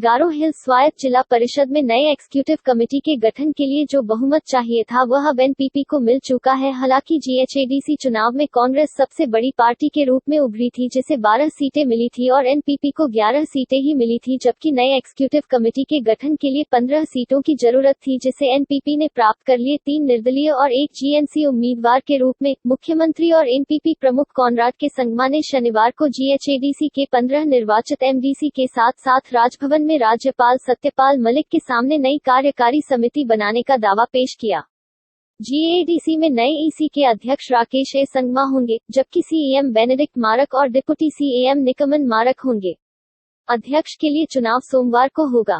गारो hills स्वायत्त जिला परिषद में नए एग्जीक्यूटिव कमेटी के गठन के लिए जो बहुमत चाहिए था वह अब एनपीपी को मिल चुका है। हालांकि जीएचडीसी चुनाव में कांग्रेस सबसे बड़ी पार्टी के रूप में उभरी थी, जिसे 12 सीटें मिली थी और एनपीपी को 11 सीटें ही मिली थी, जबकि नए एग्जीक्यूटिव कमेटी के गठन के लिए 15 सीटों की जरूरत थी, जिसे एनपीपी ने प्राप्त कर लिए। 3 निर्दलीय और 1 जीएनसी उम्मीदवार के रूप में मुख्यमंत्री और एनपीपी प्रमुख कॉनराड के संगमा ने शनिवार को जीएचडीसी के 15 निर्वाचित एमडीसी के साथ राजभवन में राज्यपाल सत्यपाल मलिक के सामने नई कार्यकारी समिति बनाने का दावा पेश किया। जीएडीसी में नए ईसी के अध्यक्ष राकेश ए संगमा होंगे, जबकि सीएम बेनेडिक्ट मारक और डिप्टी सीएम निकमन मारक होंगे। अध्यक्ष के लिए चुनाव सोमवार को होगा।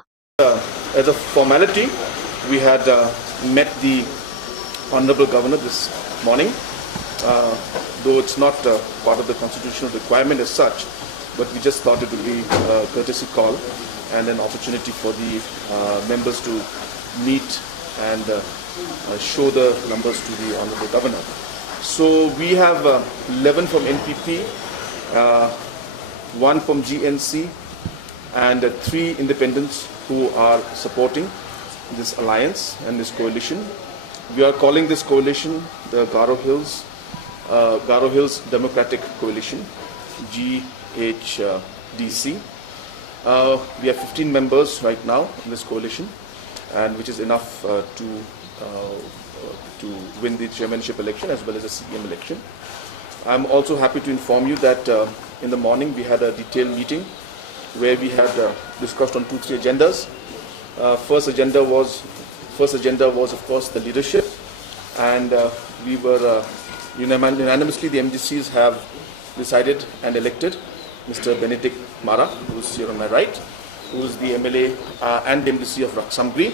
As a formality, we had met the Honorable Governor this morning, though it's not part of the constitutional requirement as such, but we just thought it would be a courtesy call and an opportunity for the members to meet and show the numbers to the Honorable Governor. So we have 11 from NPP, 1 from GNC and 3 independents who are supporting this alliance and this coalition. We are calling this coalition the Garo Hills Democratic Coalition, GHDC. We have 15 members right now in this coalition, and which is enough to win the chairmanship election as well as the CM election. I'm also happy to inform you that in the morning we had a detailed meeting where we had discussed on 2-3 agendas. First agenda was of course the leadership, and we were unanimously the MDCs have decided and elected Mr. Benedict Mara, who is here on my right, who is the MLA and MDC of Raksamgri,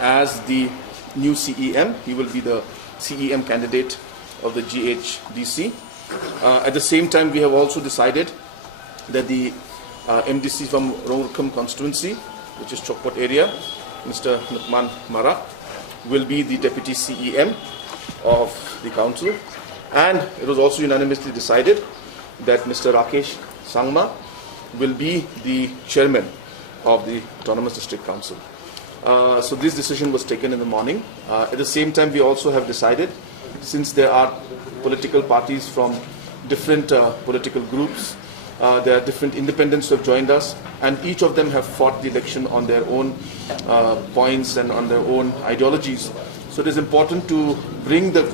as the new CEM. He will be the CEM candidate of the GHDC. At the same time, we have also decided that the MDC from Rongrukham constituency, which is Chokpot area, Mr. Nukman Mara, will be the deputy CEM of the council. And it was also unanimously decided that Mr. Rakesh Sangma will be the chairman of the Autonomous District Council. So this decision was taken in the morning. At the same time, we also have decided, since there are political parties from different political groups, there are different independents who have joined us, and each of them have fought the election on their own points and on their own ideologies. So it is important to bring the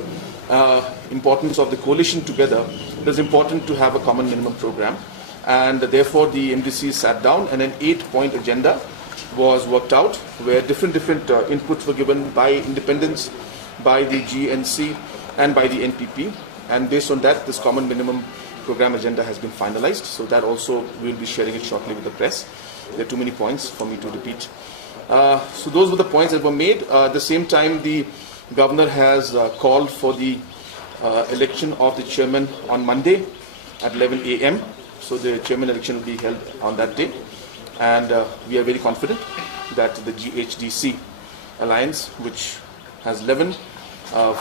importance of the coalition together. It is important to have a common minimum program, and therefore the MDC sat down and an 8-point agenda was worked out, where different inputs were given by independents, by the GNC and by the NPP, and based on that this common minimum program agenda has been finalized. So that also we will be sharing it shortly with the press. There are too many points for me to repeat. So those were the points that were made. At the same time, the governor has called for the election of the chairman on Monday at 11 a.m. So the chairman election will be held on that day, and we are very confident that the GHDC alliance, which has 11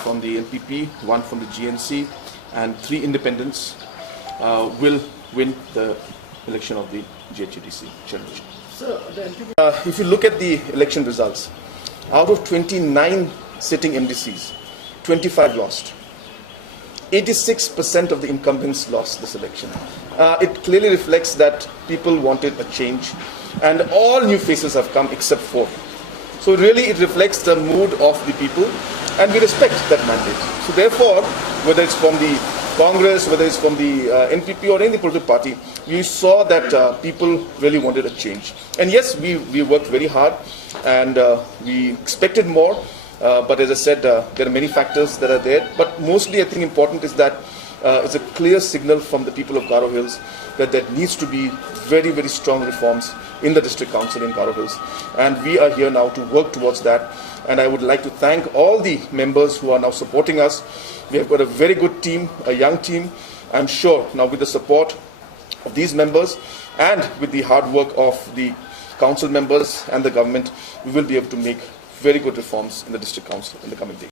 from the NPP, 1 from the GNC and 3 independents, will win the election of the GHDC chairmanship. If you look at the election results, out of 29 sitting MDCs, 25 lost. 86% of the incumbents lost this election. It clearly reflects that people wanted a change, and all new faces have come except 4. So really it reflects the mood of the people, and we respect that mandate. So therefore, whether it's from the Congress, whether it's from the NPP or any political party, we saw that people really wanted a change. And yes, we worked very hard, and we expected more. But as I said, there are many factors that are there. But mostly I think important is that it's a clear signal from the people of Garo Hills that there needs to be very strong reforms in the district council in Garo Hills. And we are here now to work towards that. And I would like to thank all the members who are now supporting us. We have got a very good team, a young team. I'm sure now with the support of these members and with the hard work of the council members and the government, we will be able to make very good reforms in the district council in the coming days.